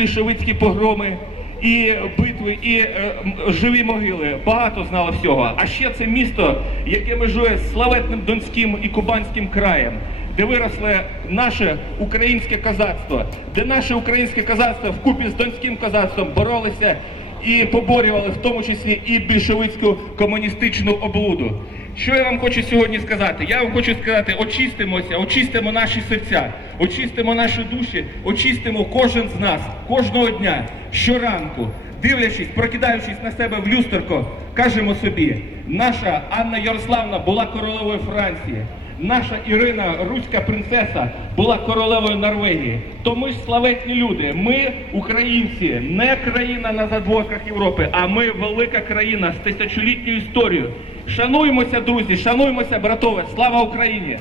більшовицькі погроми, і битви, і е, живі могили. Багато знало всього. А ще це місто, яке межує з славетним Донським і Кубанським краєм, де виросло наше українське козацтво, де наше українське козацтво вкупі з донським козацтвом боролися і поборювали в тому числі і більшовицьку комуністичну облуду. Що я вам хочу сьогодні сказати? Я вам хочу сказати, очистимося, очистимо наші серця, очистимо наші душі, очистимо кожен з нас кожного дня, щоранку, дивлячись, прокидаючись на себе в люстерко, кажемо собі, наша Анна Ярославна була королевою Франції. Наша Ірина, руська принцеса, була королевою Норвегії. То ми ж славетні люди. Ми, українці, не країна на задворках Європи, а ми велика країна з тисячолітньою історією. Шануймося, друзі, шануймося, братове. Слава Україні!